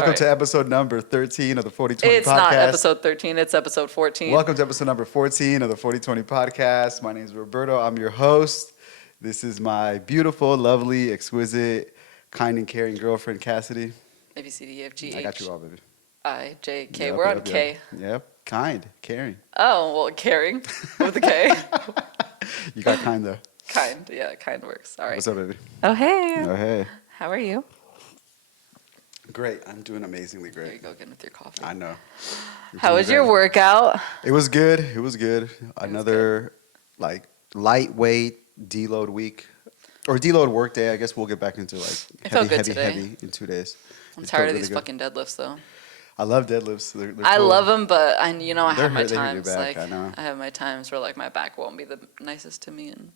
Welcome to episode number 13 of the 40Twenty podcast. It's not episode 13, it's episode 14. Welcome to episode number 14 of the 40Twenty podcast. My name is Roberto. I'm your host. This is my beautiful, lovely, exquisite, kind and caring girlfriend, Cassidy. A, B, C, D, E, F, G, H. I got you all, baby. I, J, K. We're on K. Yep. Kind, caring. Oh, well, caring with a K. You got kind, though. Kind, yeah, kind works. All right. What's up, baby? Oh, hey. Oh, hey. How are you? Great. I'm doing amazingly great. There you go, again with your coffee. I know. How was your workout? It was good. It was good. Another, like, lightweight deload week. Or deload work day. I guess we'll get back into, like, heavy in 2 days. I'm tired of these fucking deadlifts, though. I love deadlifts. They're I cool. love them, but I have my times. I have my times where, like, my back won't be the nicest to me, and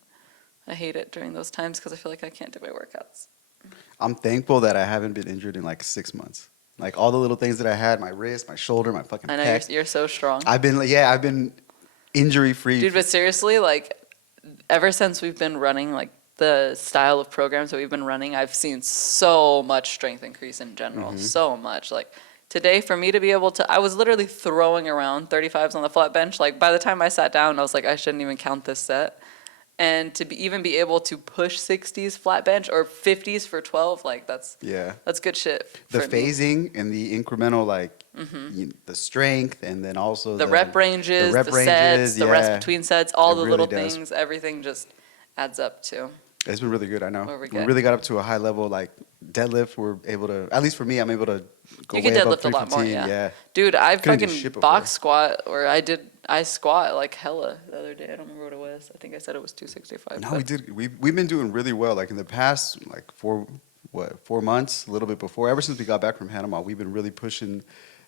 I hate it during those times because I feel like I can't do my workouts. I'm thankful that I haven't been injured in like 6 months. Like all the little things that I had, my wrist, my shoulder, my fucking I know pec. you're so strong. I've been injury free. Dude, but seriously, like ever since we've been running, like the style of programs that we've been running, I've seen so much strength increase in general. Mm-hmm. So much. Like today for me to be able to, I was literally throwing around 35s on the flat bench. Like by the time I sat down, I was like, I shouldn't even count this set. And to even be able to push 60s flat bench or 50s for 12, like that's good shit. The phasing and the incremental, like the strength, and then also the rep ranges, the sets, the rest between sets, all the really little things, everything just adds up to. It's been really good. I know. We really got up to a high level, like deadlift. We're able to, at least for me, I'm able to go way above 315. You can deadlift a lot more, yeah. Dude, I fucking box squat, or I squat like hella the other day. I don't remember what it was. I think I said it was 265. No, we did. We've been doing really well. Like in the past, like 4 months, a little bit before. Ever since we got back from Panama, we've been really pushing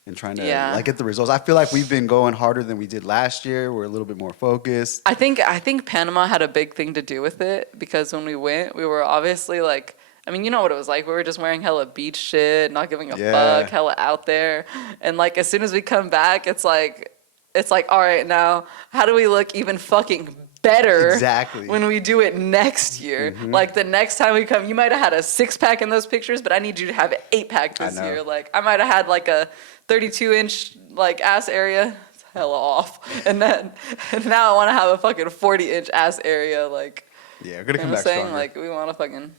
and trying to like get the results. I feel like we've been going harder than we did last year. We're a little bit more focused. I think Panama had a big thing to do with it because when we went, we were obviously like, I mean, you know what it was like. We were just wearing hella beach shit, not giving a fuck, hella out there. And like as soon as we come back, it's like, all right, now how do we look even fucking better when we do it next year? Mm-hmm. Like the next time we come, you might have had a 6-pack in those pictures, but I need you to have an 8-pack this year. Like I might have had like a 32-inch like ass area. It's hella off. And now I want to have a fucking 40-inch ass area. Like we're gonna come back stronger. Like we want to fucking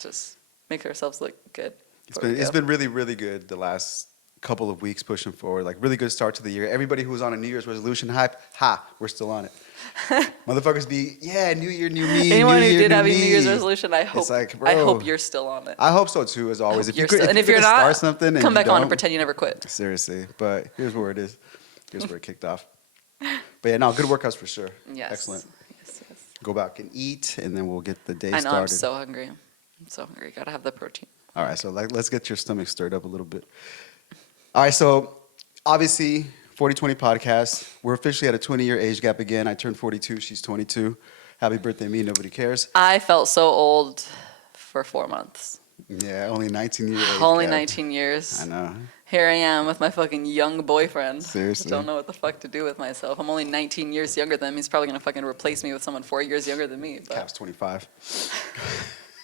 just make ourselves look good. It's been really, really good the last couple of weeks pushing forward. Like really good start to the year. Everybody who was on a New Year's resolution hype, we're still on it. Motherfuckers be, New Year, new me. Anyone new who year, did have a me. New Year's resolution, I hope, it's like, bro, I hope you're still on it. I hope so too, as always. If you're not, start something come back on and pretend you never quit. Seriously, but here's where it is. Here's where it kicked off. But yeah, no, good workouts for sure. Yes. Excellent. Yes. Go back and eat, and then we'll get the day started. I know, I'm so hungry. Gotta have the protein. All right, so let's get your stomach stirred up a little bit. All right, so obviously, 40Twenty podcast. We're officially at a 20-year age gap again. I turned 42. She's 22. Happy birthday, me. Nobody cares. I felt so old for 4 months. Yeah, only 19 years. Only 19 years. I know. Here I am with my fucking young boyfriend. Seriously. Don't know what the fuck to do with myself. I'm only 19 years younger than him. He's probably going to fucking replace me with someone 4 years younger than me. But. Cap's 25.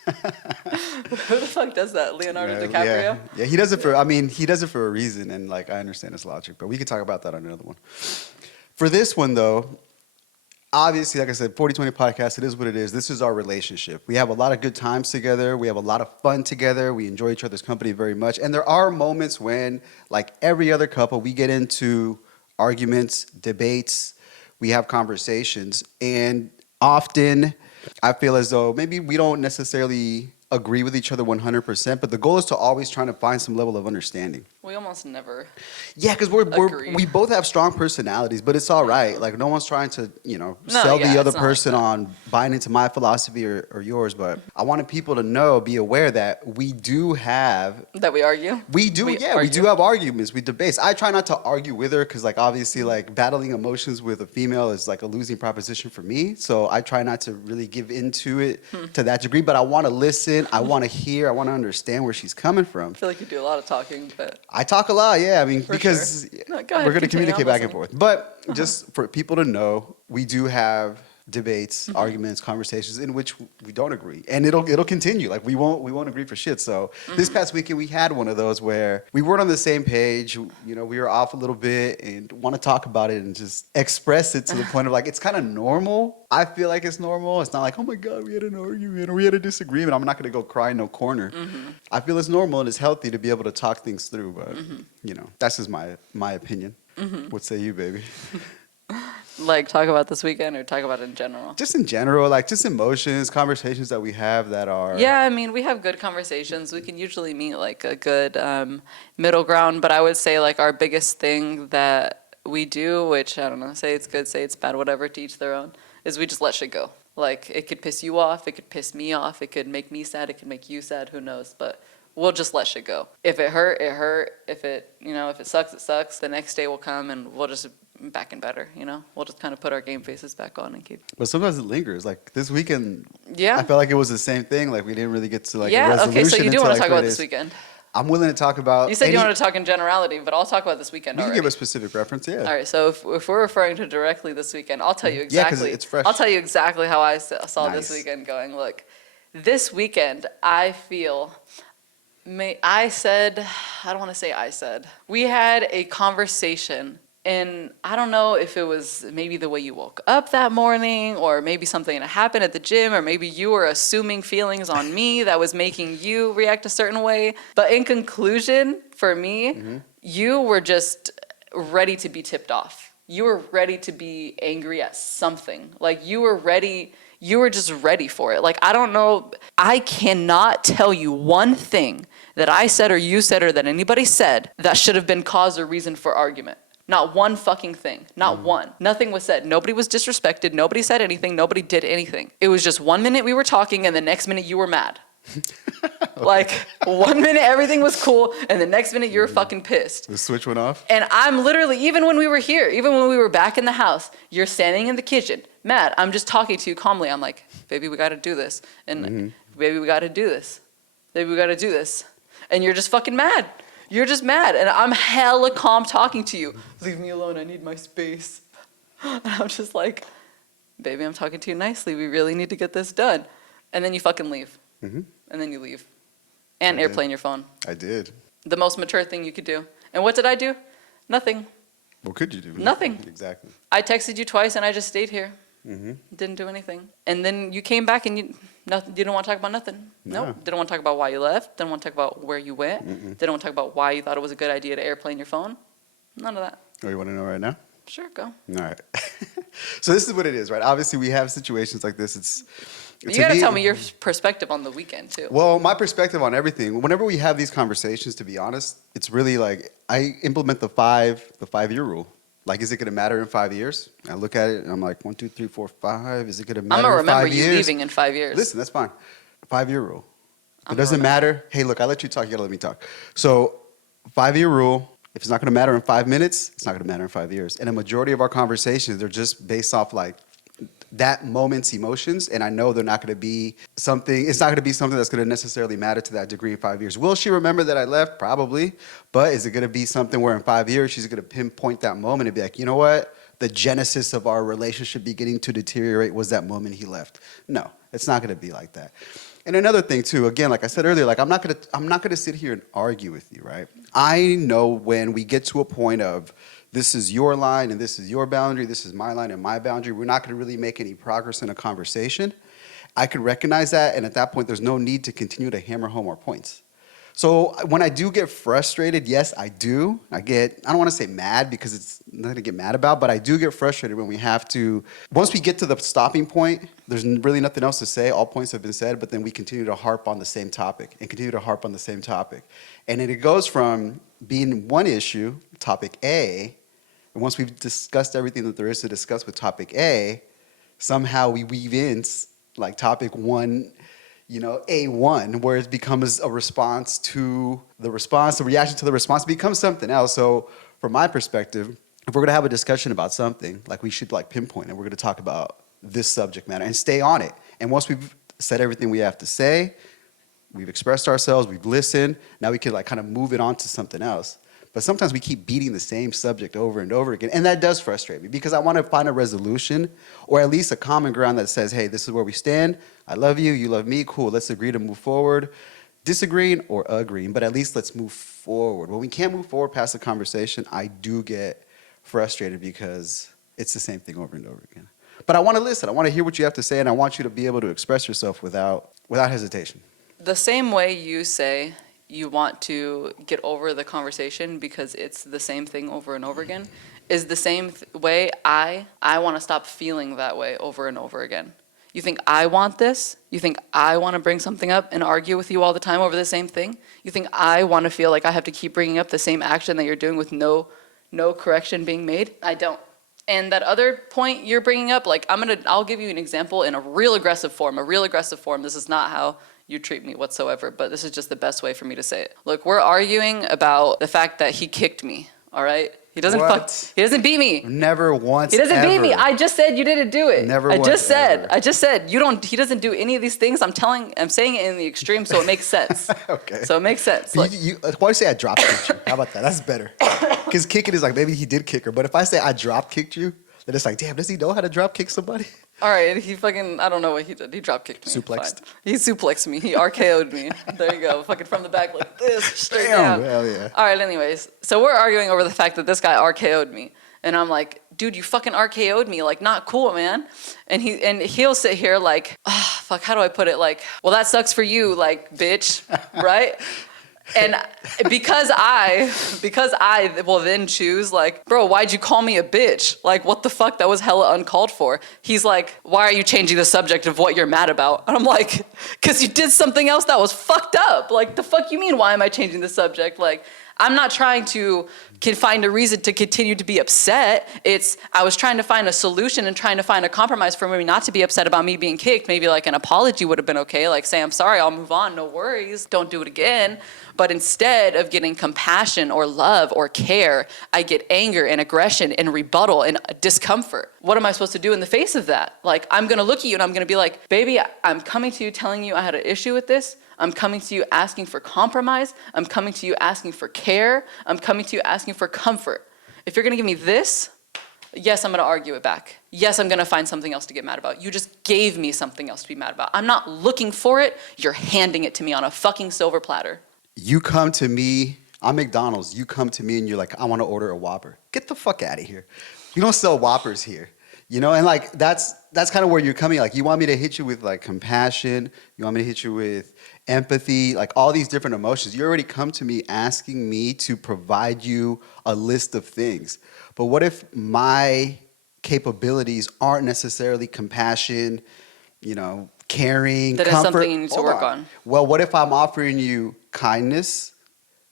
Who the fuck does that? Leonardo DiCaprio? Yeah, he does it for a reason, and like I understand his logic, but we could talk about that on another one. For this one though, obviously, like I said, 40Twenty podcast, it is what it is. This is our relationship. We have a lot of good times together. We have a lot of fun together. We enjoy each other's company very much. And there are moments when, like every other couple, we get into arguments, debates, we have conversations, and often I feel as though maybe we don't necessarily agree with each other 100%, but the goal is to always try to find some level of understanding. We almost never. Yeah, because we both have strong personalities, but it's all right. Like no one's trying to sell the other person on buying into my philosophy or yours. But I wanted people to be aware that we do have we argue. We do have arguments. We debate. I try not to argue with her because like obviously like battling emotions with a female is like a losing proposition for me. So I try not to really give into it to that degree. But I want to listen. I want to hear. I want to understand where she's coming from. I feel like you do a lot of talking, but. I talk a lot, yeah. I mean, because we're going to communicate back and forth. But just for people to know, we do have debates, arguments, conversations in which we don't agree, and it'll continue. Like we won't agree for shit. So this past weekend we had one of those where we weren't on the same page. You know, we were off a little bit and want to talk about it and just express it to the point of like it's kind of normal. I feel like it's normal. It's not like, oh my God, we had an argument or we had a disagreement. I'm not gonna go cry in no corner. I feel it's normal and it's healthy to be able to talk things through. But you know, that's just my opinion. What say you, baby? Like, talk about this weekend or talk about it in general? Just in general, like just emotions, conversations that we have that are... Yeah, I mean, we have good conversations. We can usually meet like a good middle ground, but I would say like our biggest thing that we do, which I don't know, say it's good, say it's bad, whatever, to each their own, is we just let shit go. Like, it could piss you off, it could piss me off, it could make me sad, it could make you sad, who knows, but we'll just let shit go. If it hurt, it hurt. If it, you know, if it sucks, it sucks. The next day will come and we'll just back and better, you know? We'll just kind of put our game faces back on and keep. But sometimes it lingers. Like this weekend, yeah, I felt like it was the same thing. Like we didn't really get to like a resolution. Okay, so you do want to like talk about this weekend. I'm willing to talk about... You said you wanted to talk in generality, but I'll talk about this weekend already. You can give a specific reference, yeah. All right, so if we're referring to directly this weekend, I'll tell you exactly. Yeah, because it's fresh. I'll tell you exactly how I saw Nice. this weekend going. Look, this weekend, I feel... I don't want to say I said. We had a conversation, and I don't know if it was maybe the way you woke up that morning, or maybe something that happened at the gym, or maybe you were assuming feelings on me that was making you react a certain way. But in conclusion, for me, you were just ready to be tipped off. You were ready to be angry at something. Like you were ready. You were just ready for it. Like, I don't know. I cannot tell you one thing that I said or you said or that anybody said that should have been cause or reason for argument. Not one fucking thing. Not one. Nothing was said. Nobody was disrespected. Nobody said anything. Nobody did anything. It was just 1 minute we were talking and the next minute you were mad. Okay. Like 1 minute everything was cool and the next minute you were fucking pissed. The switch went off? And I'm literally, even when we were here, even when we were back in the house, you're standing in the kitchen. Matt, I'm just talking to you calmly. I'm like, baby, we got to do this. And baby, we got to do this. Baby, we got to do this. And you're just fucking mad. You're just mad. And I'm hella calm talking to you. Leave me alone. I need my space. And I'm just like, baby, I'm talking to you nicely. We really need to get this done. And then you fucking leave. And then you leave. And airplane your phone. I did. The most mature thing you could do. And what did I do? Nothing. What could you do? Nothing. Exactly. I texted you twice and I just stayed here. Didn't do anything. And then you came back and you didn't want to talk about nothing. No. Nope. Didn't want to talk about why you left. Didn't want to talk about where you went. Didn't want to talk about why you thought it was a good idea to airplane your phone. None of that. Oh, you want to know right now? Sure, go. All right. So this is what it is, right? Obviously, we have situations like this. You got to tell me your perspective on the weekend, too. Well, my perspective on everything, whenever we have these conversations, to be honest, it's really like I implement the 5-year rule. Like, is it going to matter in 5 years? I look at it and I'm like, 1, 2, 3, 4, 5. Is it going to matter in 5 years? I'm going to remember you leaving in 5 years. Listen, that's fine. 5-year rule. It doesn't matter. Hey, look, I let you talk. You got to let me talk. So 5-year rule. If it's not going to matter in 5 minutes, it's not going to matter in 5 years. And a majority of our conversations, they're just based off like that moment's emotions. And I know they're not going to be something, it's not going to be something that's going to necessarily matter to that degree in 5 years. Will she remember that I left? Probably. But is it going to be something where in 5 years, she's going to pinpoint that moment and be like, you know what? The genesis of our relationship beginning to deteriorate was that moment he left. No, it's not going to be like that. And another thing too, again, like I said earlier, like I'm not gonna sit here and argue with you, right? I know when we get to a point of this is your line and this is your boundary, this is my line and my boundary, we're not gonna really make any progress in a conversation. I can recognize that, and at that point, there's no need to continue to hammer home our points. So when I do get frustrated, yes, I do. I don't want to say mad because it's nothing to get mad about, but I do get frustrated when we have to, once we get to the stopping point, there's really nothing else to say. All points have been said, but then we continue to harp on the same topic and continue to harp on the same topic. And then it goes from being one issue, topic A, and once we've discussed everything that there is to discuss with topic A, somehow we weave in like topic one, A1, where it becomes a response to the response, the reaction to the response becomes something else. So from my perspective, if we're going to have a discussion about something, like we should like pinpoint it. We're going to talk about this subject matter and stay on it. And once we've said everything we have to say, we've expressed ourselves, we've listened, now we can like kind of move it on to something else. But sometimes we keep beating the same subject over and over again. And that does frustrate me because I want to find a resolution or at least a common ground that says, hey, this is where we stand. I love you. You love me. Cool. Let's agree to move forward. Disagreeing or agreeing, but at least let's move forward. When we can't move forward past the conversation, I do get frustrated because it's the same thing over and over again. But I want to listen. I want to hear what you have to say, and I want you to be able to express yourself without hesitation. The same way you say you want to get over the conversation because it's the same thing over and over again is the same way I want to stop feeling that way over and over again. You think I want this? You think I want to bring something up and argue with you all the time over the same thing? You think I want to feel like I have to keep bringing up the same action that you're doing with no correction being made? I don't. And that other point you're bringing up, like I'll give you an example in a real aggressive form. This is not how you treat me whatsoever, but this is just the best way for me to say it. Look, we're arguing about the fact that he kicked me, all right? He doesn't he doesn't beat me. Never once. He doesn't beat ever. me. I just said you didn't do it. Never I once. I just said he doesn't do any of these things. I'm saying it in the extreme so it makes sense. Okay. So it makes sense. Why do you say I drop kicked you? How about that? That's better. Because kicking is like maybe he did kick her, but if I say I drop kicked you, then it's like, damn, does he know how to drop kick somebody? All right, I don't know what he did. He drop kicked me. Suplexed. Fine. He suplexed me. He RKO'd me. There you go. Fucking from the back like this, straight Damn, down. hell yeah. All right, anyways. So we're arguing over the fact that this guy RKO'd me. And I'm like, dude, you fucking RKO'd me. Like, not cool, man. And he'll sit here like, fuck, how do I put it? Like, well, that sucks for you, like, bitch, right? And because I will then choose like, bro, why'd you call me a bitch? Like, what the fuck? That was hella uncalled for. He's like, why are you changing the subject of what you're mad about? And I'm like, because you did something else that was fucked up. Like, the fuck you mean, why am I changing the subject? Like, I'm not trying to find a reason to continue to be upset. I was trying to find a solution and trying to find a compromise for me not to be upset about me being kicked. Maybe like an apology would have been okay. Like, say, I'm sorry, I'll move on, no worries, don't do it again. But instead of getting compassion or love or care, I get anger and aggression and rebuttal and discomfort. What am I supposed to do in the face of that? Like, I'm gonna look at you and I'm gonna be like, baby, I'm coming to you telling you I had an issue with this. I'm coming to you asking for compromise. I'm coming to you asking for care. I'm coming to you asking for comfort. If you're gonna give me this, yes, I'm gonna argue it back. Yes, I'm gonna find something else to get mad about. You just gave me something else to be mad about. I'm not looking for it. You're handing it to me on a fucking silver platter. You come to me, I'm McDonald's. You come to me and you're like, I want to order a Whopper. Get the fuck out of here. You don't sell Whoppers here. You know, and like that's kind of where you're coming. Like, you want me to hit you with like compassion. You want me to hit you with empathy, like all these different emotions. You already come to me asking me to provide you a list of things. But what if my capabilities aren't necessarily compassion, caring, that comfort? Is something you need to work on. Well, what if I'm offering you kindness,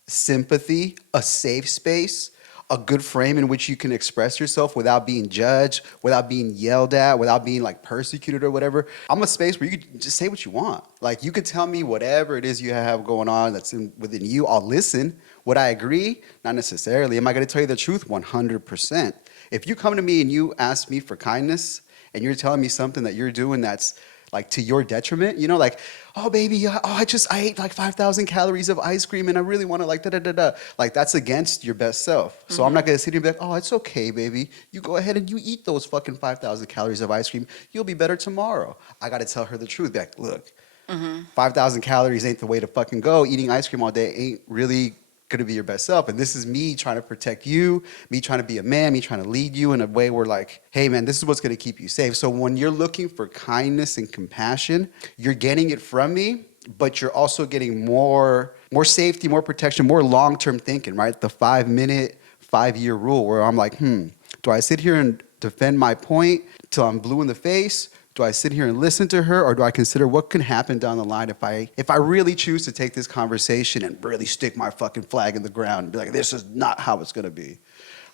sympathy, a safe space, a good frame in which you can express yourself without being judged, without being yelled at, without being like persecuted or whatever? I'm a space where you can just say what you want. Like, you can tell me whatever it is you have going on that's within you. I'll listen. Would I agree? Not necessarily. Am I going to tell you the truth? 100%. If you come to me and you ask me for kindness and you're telling me something that you're doing that's like to your detriment, like, oh baby, I ate like 5,000 calories of ice cream and I really want to like da-da-da-da. Like, that's against your best self. So I'm not going to sit here and be like, oh, it's okay, baby. You go ahead and you eat those fucking 5,000 calories of ice cream. You'll be better tomorrow. I got to tell her the truth. Be like, look, 5,000 calories ain't the way to fucking go. Eating ice cream all day ain't really going to be your best self. And this is me trying to protect you, me trying to be a man, me trying to lead you in a way where like, hey man, this is what's going to keep you safe. So when you're looking for kindness and compassion, you're getting it from me, but you're also getting more safety, more protection, more long-term thinking, right? The 5-minute, 5-year rule where I'm like, do I sit here and defend my point till I'm blue in the face? Do I sit here and listen to her, or do I consider what can happen down the line if I really choose to take this conversation and really stick my fucking flag in the ground and be like, this is not how it's going to be?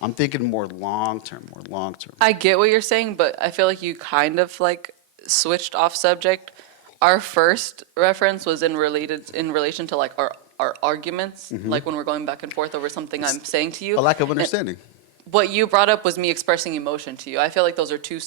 I'm thinking more long-term. I get what you're saying, but I feel like you kind of like switched off subject. Our first reference was in relation to like our arguments, like when we're going back and forth over something I'm saying to you. A lack of understanding. what you brought up was me expressing emotion to you. I feel like those are two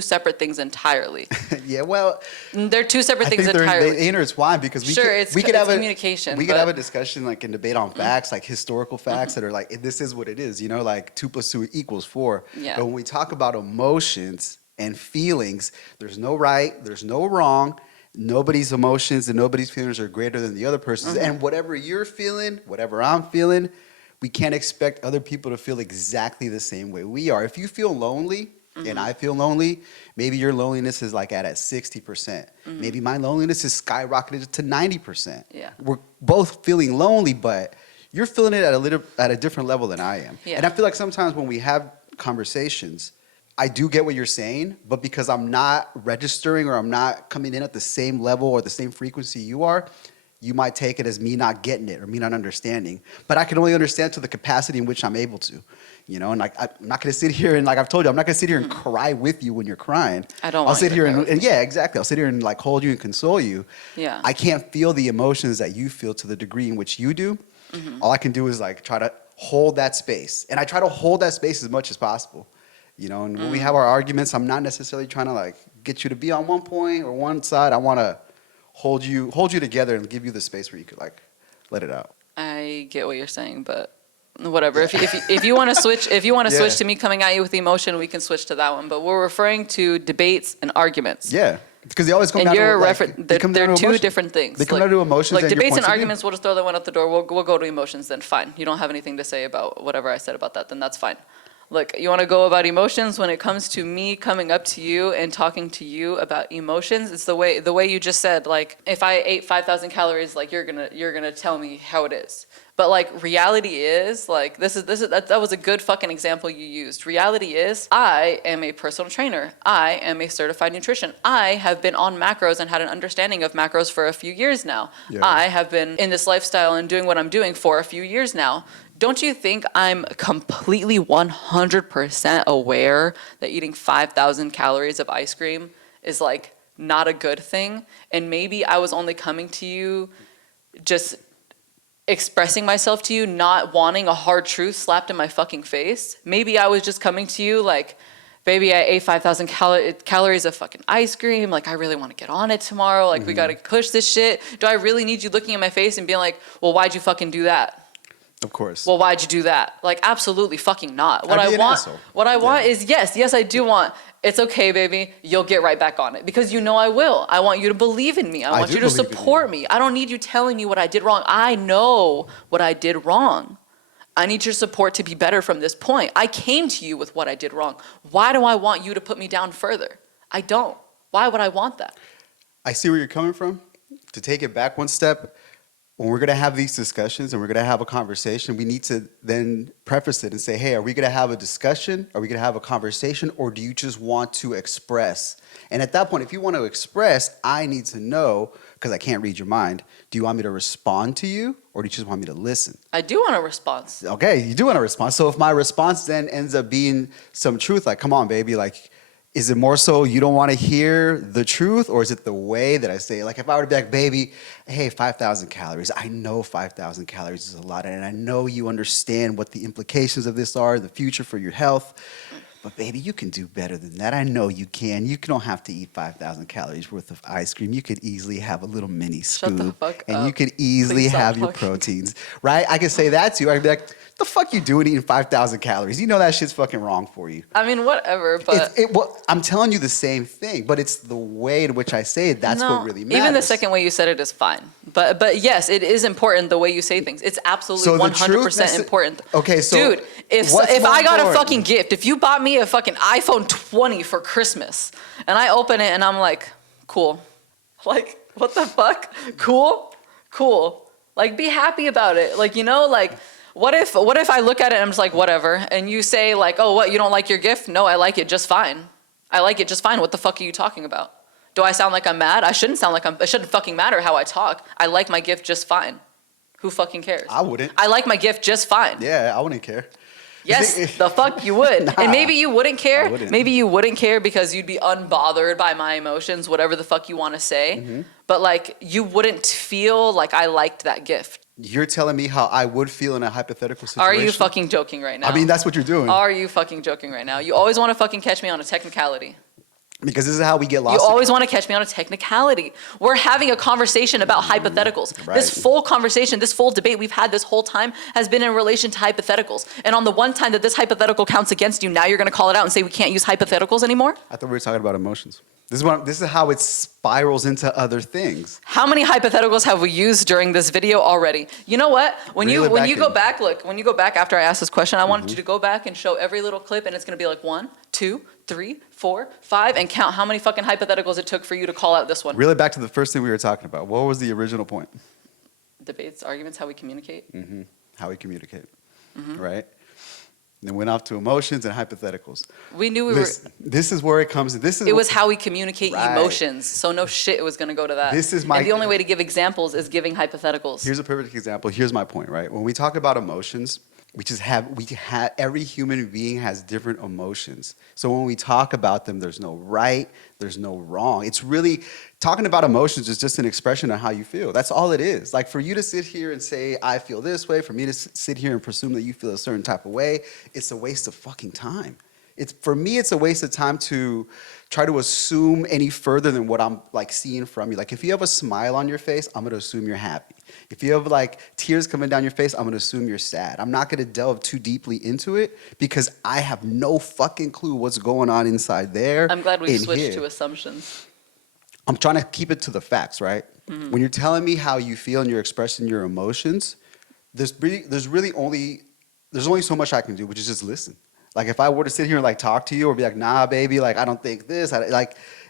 separate things entirely. Yeah, well, they're two separate I things think entirely. they intertwine because we could have communication. We could have a discussion like and debate on facts, like historical facts that are like this is what it is, you know, like 2 + 2 = 4. Yeah. But when we talk about emotions and feelings, there's no right, there's no wrong. Nobody's emotions and nobody's feelings are greater than the other person's. And whatever you're feeling, whatever I'm feeling, we can't expect other people to feel exactly the same way we are. If you feel lonely and I feel lonely, maybe your loneliness is like at 60%. Maybe my loneliness is skyrocketed to 90%. Yeah. We're both feeling lonely, but you're feeling it at a different level than I am. Yeah. And I feel like sometimes when we have conversations, I do get what you're saying, but because I'm not registering or I'm not coming in at the same level or the same frequency you are, you might take it as me not getting it or me not understanding. But I can only understand to the capacity in which I'm able to, you know. And like I'm not gonna sit here and like I've told you, I'm not gonna sit here and cry with you when you're crying. I'll sit here and yeah, exactly. I'll sit here and like hold you and console you. Yeah. I can't feel the emotions that you feel to the degree in which you do. All I can do is like try to hold that space, and I try to hold that space as much as possible. You know, and when we have our arguments, I'm not necessarily trying to like get you to be on one point or one side. I want to hold you together and give you the space where you could like let it out. I get what you're saying, but whatever. If you want to switch, switch to me coming at you with emotion, we can switch to that one. But we're referring to debates and arguments. Yeah, because they always come down to they're two different things. They come down to emotions. Like debates and arguments, we'll just throw that one out the door. We'll go to emotions. Then fine. You don't have anything to say about whatever I said about that. Then that's fine. Look, you want to go about emotions when it comes to me coming up to you and talking to you about emotions. It's the way you just said, like, if I ate 5,000 calories, like you're gonna tell me how it is. But like reality is, like that was a good fucking example you used. Reality is, I am a personal trainer. I am a certified nutrition. I have been on macros and had an understanding of macros for a few years now. Yeah. I have been in this lifestyle and doing what I'm doing for a few years now. Don't you think I'm completely 100% aware that eating 5,000 calories of ice cream is like not a good thing? And maybe I was only coming to you just expressing myself to you, not wanting a hard truth slapped in my fucking face. Maybe I was just coming to you like, baby, I ate 5,000 calories of fucking ice cream. Like, I really want to get on it tomorrow. Like, we got to push this shit. Do I really need you looking in my face and being like, well, why'd you fucking do that? Of course. Well, why'd you do that? Like, absolutely fucking not. What I want is, yes, I do want, it's okay, baby. You'll get right back on it because you know I will. I want you to believe in me. I want you to support me. I don't need you telling me what I did wrong. I know what I did wrong. I need your support to be better from this point. I came to you with what I did wrong. Why do I want you to put me down further? I don't. Why would I want that? I see where you're coming from. To take it back one step, when we're going to have these discussions and we're going to have a conversation, we need to then preface it and say, hey, are we going to have a discussion? Are we going to have a conversation? Or do you just want to express? And at that point, if you want to express, I need to know, because I can't read your mind, do you want me to respond to you or do you just want me to listen? I do want a response. Okay, you do want a response. So if my response then ends up being some truth, like, come on, baby, like, is it more so you don't want to hear the truth, or is it the way that I say it? Like if I were to be like, baby, hey, 5,000 calories. I know 5,000 calories is a lot, and I know you understand what the implications of this are in the future for your health. But baby, you can do better than that. I know you can. You don't have to eat 5,000 calories worth of ice cream. You could easily have a little mini scoop. Shut the fuck and up. You could easily have your proteins, right? I could say that to you. I'd be like, the fuck you doing eating 5,000 calories? You know that shit's fucking wrong for you. I mean, whatever, but... Well, I'm telling you the same thing, but it's the way in which I say it. That's what really matters. Even the second way you said it is fine. But yes, it is important the way you say things. It's absolutely 100% important. Okay, so... Dude, if I got a fucking gift, if you bought me a fucking iPhone 20 for Christmas, and I open it and I'm like, cool. Like, what the fuck? Cool. Like, be happy about it. Like, you know, like... What if I look at it and I'm just like, whatever, and you say like, oh, what, you don't like your gift? No, I like it just fine. I like it just fine. What the fuck are you talking about? Do I sound like I'm mad? I shouldn't sound like it shouldn't fucking matter how I talk. I like my gift just fine. Who fucking cares? I wouldn't. I like my gift just fine. Yeah, I wouldn't care. Yes, the fuck you would. Nah, and maybe you wouldn't care. I wouldn't. Maybe you wouldn't care because you'd be unbothered by my emotions, whatever the fuck you want to say. Mm-hmm. But like, you wouldn't feel like I liked that gift. You're telling me how I would feel in a hypothetical situation. Are you fucking joking right now? I mean, that's what you're doing. Are you fucking joking right now? You always want to fucking catch me on a technicality. Because this is how we get lost. You always want to catch me on a technicality. We're having a conversation about hypotheticals. Right. This full conversation, this full debate we've had this whole time has been in relation to hypotheticals. And on the one time that this hypothetical counts against you, now you're going to call it out and say we can't use hypotheticals anymore? I thought we were talking about emotions. This is how it spirals into other things. How many hypotheticals have we used during this video already? You know what? When you go back after I asked this question, I wanted you to go back and show every little clip, and it's going to be like 1, 2, 3, 4, 5, and count how many fucking hypotheticals it took for you to call out this one. Really back to the first thing we were talking about. What was the original point? Debates, arguments, how we communicate. Mm-hmm. How we communicate, right? Then went off to emotions and hypotheticals. We knew This is where it comes. It was how we communicate emotions. So no shit, it was going to go to that. And the only way to give examples is giving hypotheticals. Here's a perfect example. Here's my point, right? When we talk about emotions, every human being has different emotions. So when we talk about them, there's no right, there's no wrong. It's really talking about emotions is just an expression of how you feel. That's all it is. Like for you to sit here and say, I feel this way, for me to sit here and presume that you feel a certain type of way, it's a waste of fucking time. For me, it's a waste of time to try to assume any further than what I'm like seeing from you. Like if you have a smile on your face, I'm gonna assume you're happy. If you have like tears coming down your face, I'm gonna assume you're sad. I'm not gonna delve too deeply into it because I have no fucking clue what's going on inside there. I'm glad we switched to assumptions. I'm trying to keep it to the facts, right? Mm-hmm. When you're telling me how you feel and you're expressing your emotions, there's only so much I can do, which is just listen. Like if I were to sit here and like talk to you or be like, nah, baby, like I don't think this.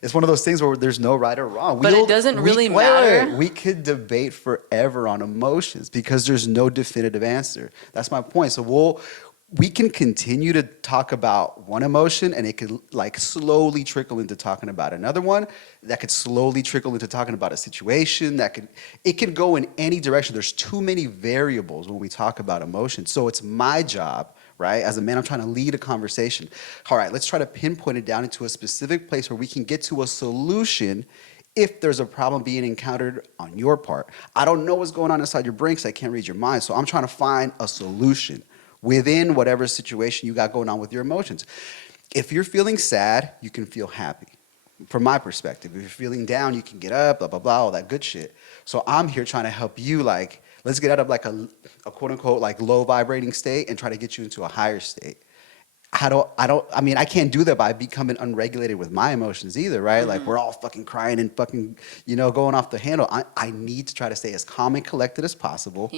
It's one of those things where there's no right or wrong. But it doesn't really matter. We could debate forever on emotions because there's no definitive answer. That's my point. So we can continue to talk about one emotion and it could like slowly trickle into talking about another one that could slowly trickle into talking about a situation it can go in any direction. There's too many variables when we talk about emotions. So it's my job, right? As a man, I'm trying to lead a conversation. All right, let's try to pinpoint it down into a specific place where we can get to a solution if there's a problem being encountered on your part. I don't know what's going on inside your brain because I can't read your mind. So I'm trying to find a solution within whatever situation you got going on with your emotions. If you're feeling sad, you can feel happy. From my perspective, if you're feeling down, you can get up, blah, blah, blah, all that good shit. So I'm here trying to help you, like, let's get out of like a quote unquote like low vibrating state and try to get you into a higher state. I can't do that by becoming unregulated with my emotions either, right? Mm-hmm. Like we're all fucking crying and fucking, going off the handle. I need to try to stay as calm and collected as possible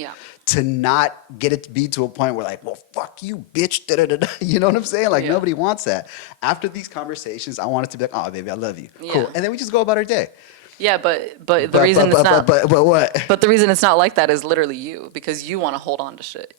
to not get it to be to a point where like, well, fuck you, bitch. Da, da, da, da. You know what I'm saying? Like nobody wants that. After these conversations, I want it to be like, oh, baby, I love you. Yeah. Cool. And then we just go about our day. Yeah, but the reason it's not. But what? But the reason it's not like that is literally you, because you want to hold on to shit.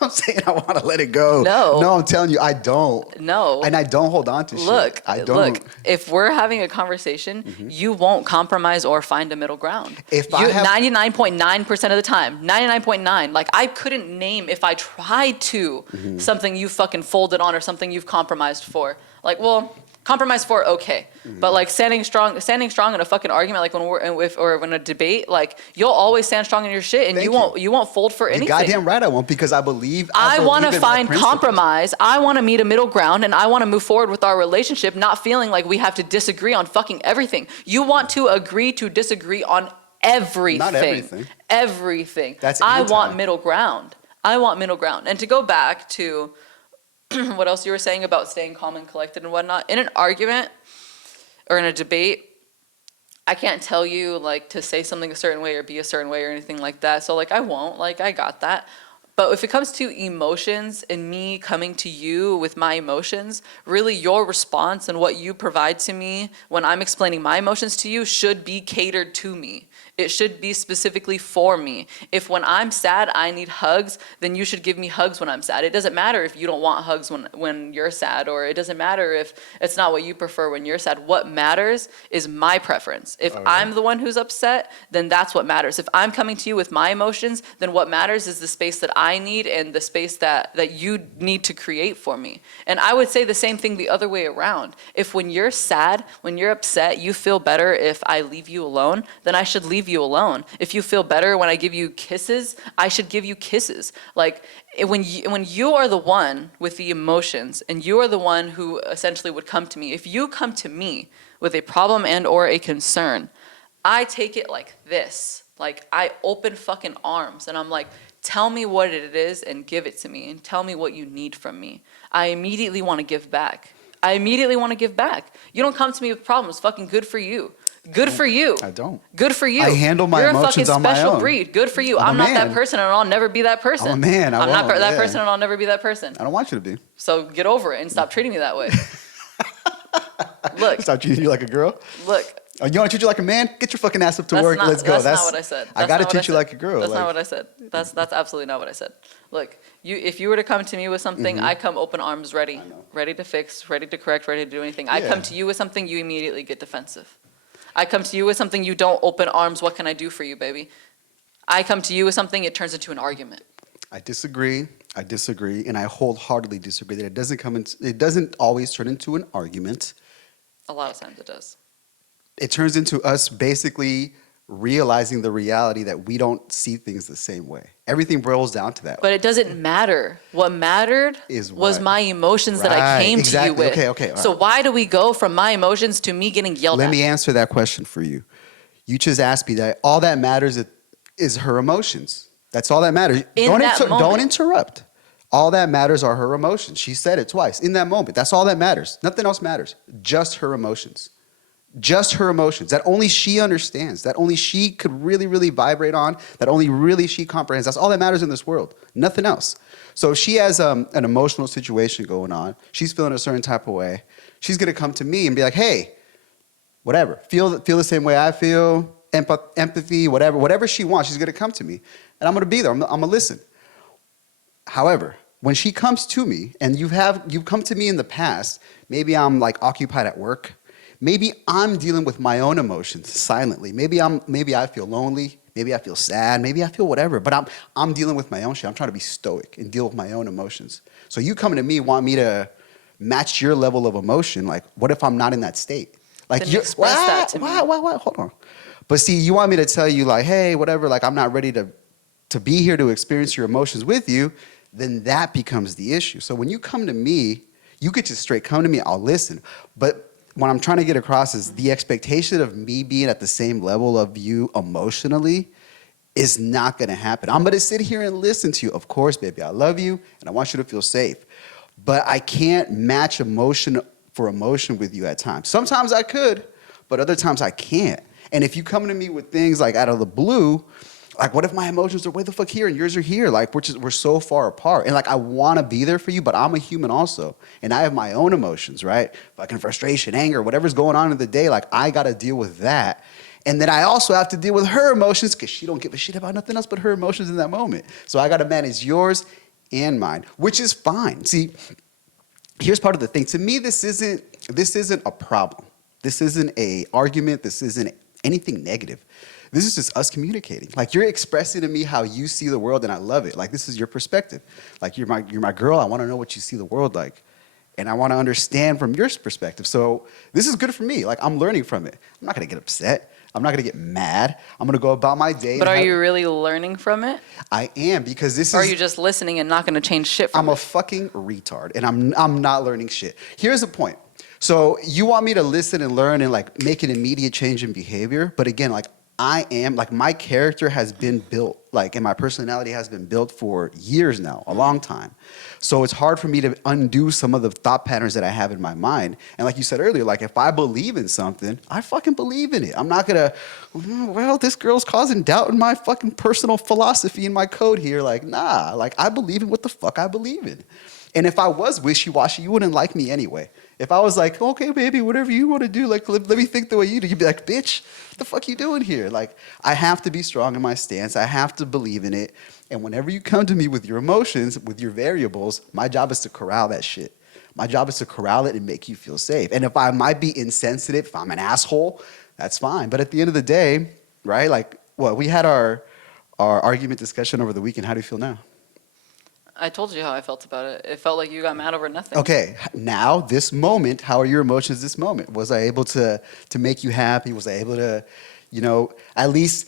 I'm saying I want to let it go. No, I'm telling you, I don't. No, and I don't hold on to shit. I don't. Look, if we're having a conversation, you won't compromise or find a middle ground. 99.9% of the time, 99.9. Like I couldn't name if I tried to something you fucking folded on or something you've compromised for. Like, well. Compromise for okay, but like standing strong in a fucking argument, like when we're in a debate, like you'll always stand strong in your shit, and you won't fold for anything. You're goddamn right, I won't, because I believe. I want to find compromise. I want to meet a middle ground, and I want to move forward with our relationship, not feeling like we have to disagree on fucking everything. You want to agree to disagree on everything. Not everything. Everything. I want middle ground. And to go back to. What else you were saying about staying calm and collected and whatnot. In an argument or in a debate, I can't tell you like to say something a certain way or be a certain way or anything like that. So like I won't, like I got that. But if it comes to emotions and me coming to you with my emotions, really your response and what you provide to me when I'm explaining my emotions to you should be catered to me. It should be specifically for me. If when I'm sad, I need hugs, then you should give me hugs when I'm sad. It doesn't matter if you don't want hugs when you're sad, or it doesn't matter if it's not what you prefer when you're sad. What matters is my preference. If I'm the one who's upset, then that's what matters. If I'm coming to you with my emotions, then what matters is the space that I need and the space that you need to create for me. And I would say the same thing the other way around. If when you're sad, when you're upset, you feel better if I leave you alone, then I should leave you alone. If you feel better when I give you kisses, I should give you kisses. Like when you are the one with the emotions and you are the one who essentially would come to me, if you come to me with a problem and or a concern, I take it like this. Like I open fucking arms and I'm like, tell me what it is and give it to me and tell me what you need from me. I immediately want to give back. You don't come to me with problems. Fucking good for you. Good for you. I don't. Good for you. I handle my emotions on my own. You're a fucking special breed. Good for you. I'm not that person and I'll never be that person. I'm a man. I'm not that person and I'll never be that person. I don't want you to be. So get over it and stop treating me that way. Look. Stop treating you like a girl? Look. Oh, you want to treat you like a man? Get your fucking ass up to work. Let's go. That's not what I said. I got to treat you like a girl. That's not what I said. That's absolutely not what I said. Look, if you were to come to me with something, I come open arms ready to fix, ready to correct, ready to do anything. I come to you with something, you immediately get defensive. I come to you with something, you don't open arms, what can I do for you, baby? I come to you with something, it turns into an argument. I disagree, and I wholeheartedly disagree that it doesn't always turn into an argument. A lot of times it does. It turns into us basically realizing the reality that we don't see things the same way. Everything boils down to that. But it doesn't matter. What mattered was my emotions that I came to you with. Okay. So why do we go from my emotions to me getting yelled at? Let me answer that question for you. You just asked me that all that matters is her emotions. That's all that matters. Don't interrupt. All that matters are her emotions. She said it twice. In that moment, that's all that matters. Nothing else matters. Just her emotions. Just her emotions. That only she understands. That only she could really, really vibrate on. That only really she comprehends. That's all that matters in this world. Nothing else. So if she has an emotional situation going on, she's feeling a certain type of way, she's going to come to me and be like, hey, whatever. Feel the same way I feel. Empathy, whatever she wants, she's going to come to me. And I'm going to be there. I'm going to listen. However, when she comes to me, and you've come to me in the past, maybe I'm like occupied at work. Maybe I'm dealing with my own emotions silently. Maybe I feel lonely. Maybe I feel sad. Maybe I feel whatever. But I'm dealing with my own shit. I'm trying to be stoic and deal with my own emotions. So you coming to me want me to match your level of emotion. Like, what if I'm not in that state? Like, then you express that to me. Hold on. But see, you want me to tell you like, hey, whatever. Like, I'm not ready to be here to experience your emotions with you. Then that becomes the issue. So when you come to me, you could just straight come to me. I'll listen. But what I'm trying to get across is the expectation of me being at the same level of you emotionally is not going to happen. I'm going to sit here and listen to you. Of course, baby, I love you, and I want you to feel safe. But I can't match emotion for emotion with you at times. Sometimes I could, but other times I can't. And if you come to me with things like out of the blue, like, what if my emotions are way the fuck here and yours are here? Like, we're so far apart. And, like, I want to be there for you, but I'm a human also. And I have my own emotions, right? Fucking frustration, anger, whatever's going on in the day. Like, I got to deal with that. And then I also have to deal with her emotions because she don't give a shit about nothing else but her emotions in that moment. So I got to manage yours and mine, which is fine. See, here's part of the thing. To me, this isn't a problem. This isn't an argument. This isn't anything negative. This is just us communicating. Like, you're expressing to me how you see the world, and I love it. Like, this is your perspective. Like, you're my girl. I want to know what you see the world like, and I want to understand from your perspective. So this is good for me. Like, I'm learning from it. I'm not going to get upset. I'm not going to get mad. I'm going to go about my day. But are you really learning from it? I am, because this is... Or are you just listening and not going to change shit from it? I'm a fucking retard, and I'm not learning shit. Here's the point. So you want me to listen and learn and, like, make an immediate change in behavior, but again, like, I am, like, my character has been built, like, and my personality has been built for years now, a long time. So it's hard for me to undo some of the thought patterns that I have in my mind. And like you said earlier, like, if I believe in something, I fucking believe in it. I'm not gonna, well, this girl's causing doubt in my fucking personal philosophy and my code here. Like, nah, like, I believe in what the fuck I believe in. And if I was wishy-washy, you wouldn't like me anyway. If I was like, okay, baby, whatever you want to do, like, let me think the way you do, you'd be like, bitch, what the fuck you doing here? Like, I have to be strong in my stance. I have to believe in it. And whenever you come to me with your emotions, with your variables, my job is to corral that shit. My job is to corral it and make you feel safe. And if I might be insensitive, if I'm an asshole, that's fine. But at the end of the day, right, like, well, we had our argument discussion over the weekend. How do you feel now? I told you how I felt about it. It felt like you got mad over nothing. Okay, now, this moment, how are your emotions this moment? Was I able to make you happy? Was I able to, at least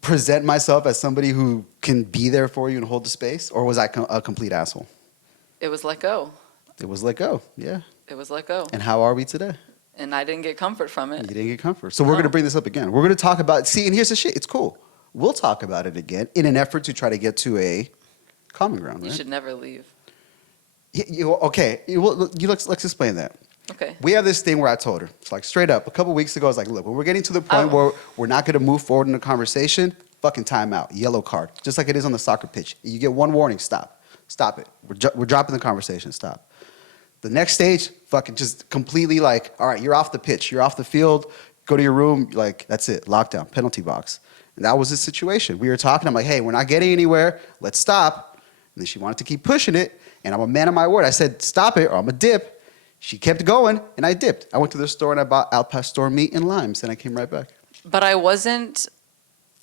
present myself as somebody who can be there for you and hold the space, or was I a complete asshole? It was let go. It was let go. Yeah. It was let go. And how are we today? And I didn't get comfort from it. You didn't get comfort. So we're going to bring this up again. We're going to talk about, see, and here's the shit. It's cool. We'll talk about it again in an effort to try to get to a common ground, right? You should never leave. Okay. Let's explain that. Okay. We have this thing where I told her, it's like straight up, a couple weeks ago, I was like, look, when we're getting to the point where we're not going to move forward in the conversation, fucking time out, yellow card, just like it is on the soccer pitch. You get one warning, stop. Stop it. We're dropping the conversation, stop. The next stage, fucking just completely like, all right, you're off the pitch, you're off the field, go to your room, like, that's it, lockdown, penalty box. And that was the situation. We were talking, I'm like, hey, we're not getting anywhere, let's stop. And then she wanted to keep pushing it, and I'm a man of my word. I said, stop it, or I'm a dip. She kept going, and I dipped. I went to the store, and I bought al pastor meat and limes, and I came right back. But I wasn't,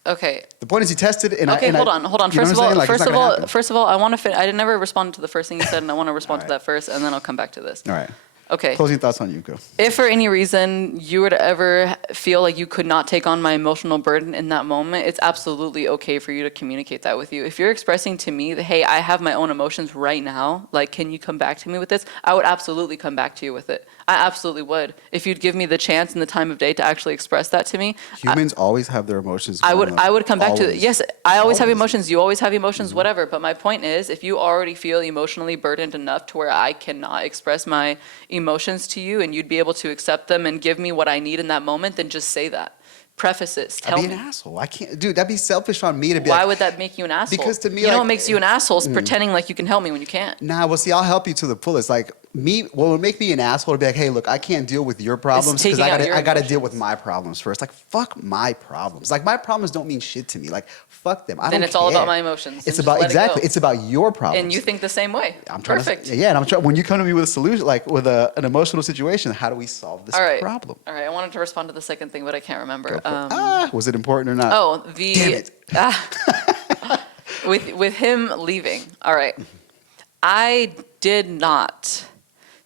okay. The point is he tested it, and okay, hold on. First of all, I want to I didn't never respond to the first thing you said, and I want to respond to that first, and then I'll come back to this. All right. Okay. Closing thoughts on you, go. If for any reason you were to ever feel like you could not take on my emotional burden in that moment, it's absolutely okay for you to communicate that with you. If you're expressing to me that, hey, I have my own emotions right now, like, can you come back to me with this? I would absolutely come back to you with it. I absolutely would. If you'd give me the chance and the time of day to actually express that to me. Humans always have their emotions. I would come back to it. Yes, I always have emotions. You always have emotions, whatever. But my point is, if you already feel emotionally burdened enough to where I cannot express my emotions to you and you'd be able to accept them and give me what I need in that moment, then just say that. Preface it. Tell me. I'd be an asshole. I can't, dude. That'd be selfish on me to be. Why would that make you an asshole? Because to me, you know what makes you an asshole is pretending like you can help me when you can't. Nah, well, see, I'll help you to the fullest. Like me, what would make me an asshole to be like, hey, look, I can't deal with your problems because I gotta deal with my problems first. Like, fuck my problems. Like, my problems don't mean shit to me. Like, fuck them. I don't care. Then it's all about my emotions. It's about it's about your problems. And you think the same way. I'm trying Perfect. Yeah, and I'm trying. When you come to me with a solution, like with an emotional situation, how do we solve this problem? All right. I wanted to respond to the second thing, but I can't remember. Was it important or not? Oh, Damn it. With him leaving. All right. I did not.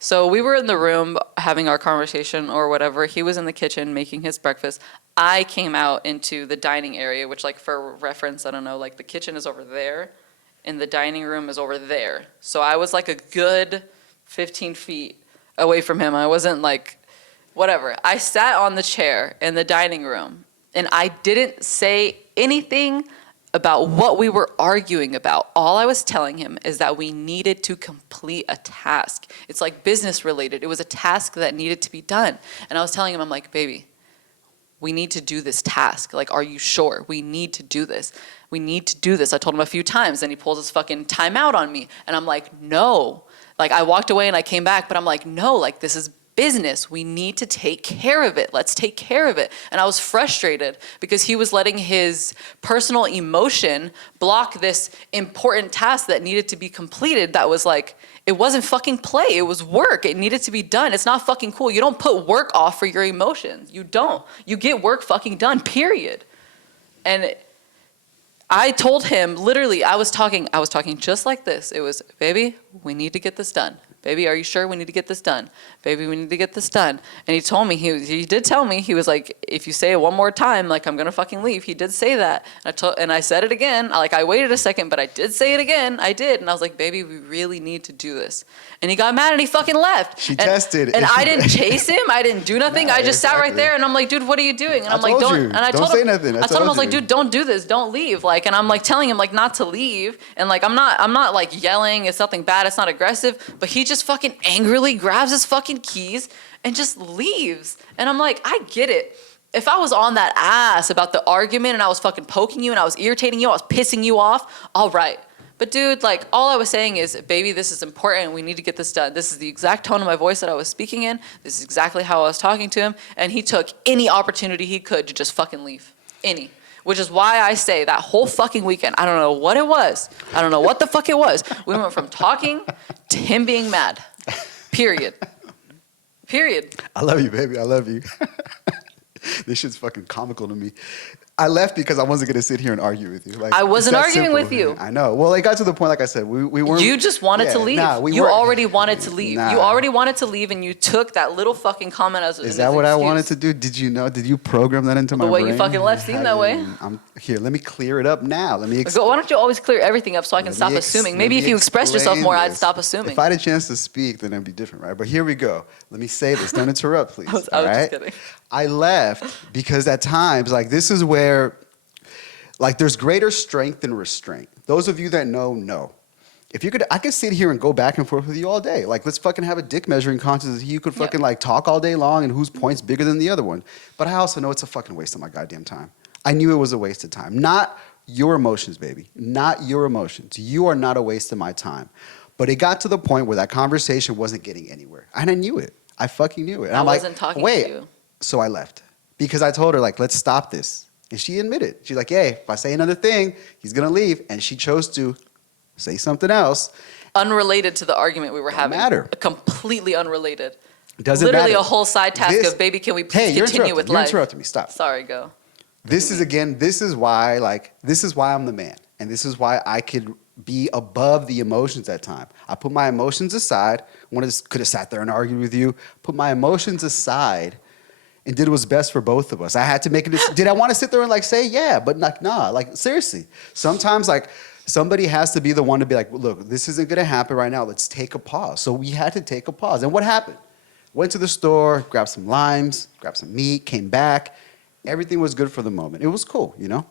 So we were in the room having our conversation or whatever. He was in the kitchen making his breakfast. I came out into the dining area, which, like, for reference, I don't know, like, the kitchen is over there and the dining room is over there. So I was like a good 15 feet away from him. I wasn't like, whatever. I sat on the chair in the dining room and I didn't say anything about what we were arguing about. All I was telling him is that we needed to complete a task. It's like business related. It was a task that needed to be done. And I was telling him, I'm like, baby, we need to do this task. Like, are you sure? We need to do this. We need to do this. I told him a few times and he pulls his fucking timeout on me. And I'm like, no. Like, I walked away and I came back, but I'm like, no, like, this is business. We need to take care of it. Let's take care of it. And I was frustrated because he was letting his personal emotion block this important task that needed to be completed. That was like, it wasn't fucking play. It was work. It needed to be done. It's not fucking cool. You don't put work off for your emotions. You don't. You get work fucking done, period. And I told him, literally, I was talking just like this. It was, baby, we need to get this done. Baby, are you sure we need to get this done? Baby, we need to get this done. And he told me, he did tell me, he was like, if you say it one more time, like, I'm going to fucking leave. He did say that. And I said it again. Like, I waited a second, but I did say it again. I did. And I was like, baby, we really need to do this. And he got mad and he fucking left. She tested. And I didn't chase him. I didn't do nothing. No, I just sat right there and I'm like, dude, what are you doing? And I'm like, don't. And I told him, I told him, I was like, dude, don't do this. Don't leave. Like, and I'm like telling him like not to leave. And like, I'm not like yelling. It's nothing bad. It's not aggressive. But he just fucking angrily grabs his fucking keys and just leaves. And I'm like, I get it. If I was on that ass about the argument and I was fucking poking you and I was irritating you, I was pissing you off, all right. But dude, like, all I was saying is, baby, this is important. We need to get this done. This is the exact tone of my voice that I was speaking in. This is exactly how I was talking to him. And he took any opportunity he could to just fucking leave. Any. Which is why I say that whole fucking weekend, I don't know what it was. I don't know what the fuck it was. We went from talking to him being mad. Period. Period. I love you, baby. I love you. This shit's fucking comical to me. I left because I wasn't going to sit here and argue with you. Like, I wasn't it's that arguing simple, with you. man. I know. Well, it got to the point, like I said, we weren't. You just wanted to leave. Nah, You weren't. already wanted to leave. Nah. You already wanted to leave, and you took that little fucking comment as Is that what I wanted to do? Did you know? Did you program that into my brain? The way you fucking left seemed that way. Here, let me clear it up now. Let me Why don't you always clear everything up so I can stop assuming? Maybe if you expressed yourself more, I'd stop assuming. If I had a chance to speak, then it'd be different, right? But here we go. Let me say this. Don't interrupt, please. I was just kidding. I left because at times, like, this is where, like, there's greater strength than restraint. Those of you that know. If you could, I could sit here and go back and forth with you all day. Like, let's fucking have a dick measuring contest. You could fucking like talk all day long and whose point's bigger than the other one. But I also know it's a fucking waste of my goddamn time. I knew it was a waste of time. Not your emotions, baby. Not your emotions. You are not a waste of my time. But it got to the point where that conversation wasn't getting anywhere. And I knew it. I fucking knew it. And I I'm wasn't like, talking wait. to you. So I left. Because I told her, like, let's stop this. And she admitted. She's like, hey, if I say another thing, he's going to leave. And she chose to say something else. Unrelated to the argument we were having. Matter. Completely unrelated. Doesn't Literally matter. a whole side task of, baby, can we please continue with You're life? interrupting me. Stop. Sorry, go. This is why I'm the man. And this is why I could be above the emotions at time. I put my emotions aside. Could have sat there and argued with you. Put my emotions aside and did what was best for both of us. I had to make a decision. Did I want to sit there and like say, yeah, but like, nah, like seriously. Sometimes like somebody has to be the one to be like, look, this isn't going to happen right now. Let's take a pause. So we had to take a pause. And what happened? Went to the store, grabbed some limes, grabbed some meat, came back. Everything was good for the moment. It was cool, you know?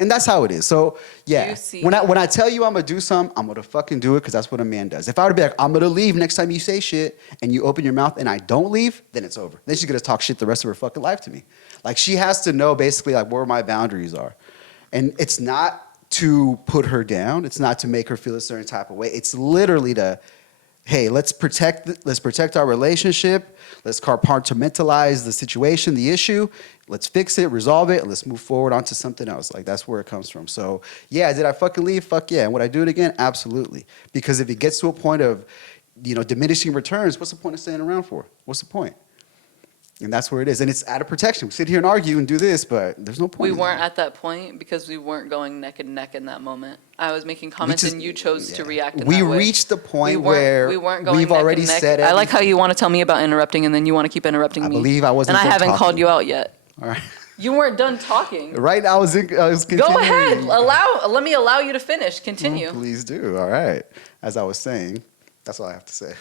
And that's how it is. So, yeah, when I tell you I'm going to do something, I'm going to fucking do it because that's what a man does. If I were to be like, I'm going to leave next time you say shit and you open your mouth and I don't leave, then it's over. Then she's going to talk shit the rest of her fucking life to me. Like, she has to know basically like where my boundaries are. And it's not to put her down. It's not to make her feel a certain type of way. It's literally to, hey, let's protect our relationship. Let's compartmentalize the situation, the issue. Let's fix it, resolve it, and let's move forward onto something else. Like, that's where it comes from. So, yeah, did I fucking leave? Fuck yeah. And would I do it again? Absolutely. Because if it gets to a point of, diminishing returns, what's the point of staying around for? What's the point? And that's where it is. And it's out of protection. We sit here and argue and do this, but there's no point. We weren't at that point because we weren't going neck and neck in that moment. I was making comments and you chose to react in that way. We reached the point where we weren't going we've neck already and neck. said I like how you want to tell me about interrupting and then you want to keep interrupting me. I believe I wasn't And I haven't talking. called you out yet. All right. You weren't done talking. Right, I was continuing. Go ahead. Let me allow you to finish. Continue. Please do. All right. As I was saying, that's all I have to say.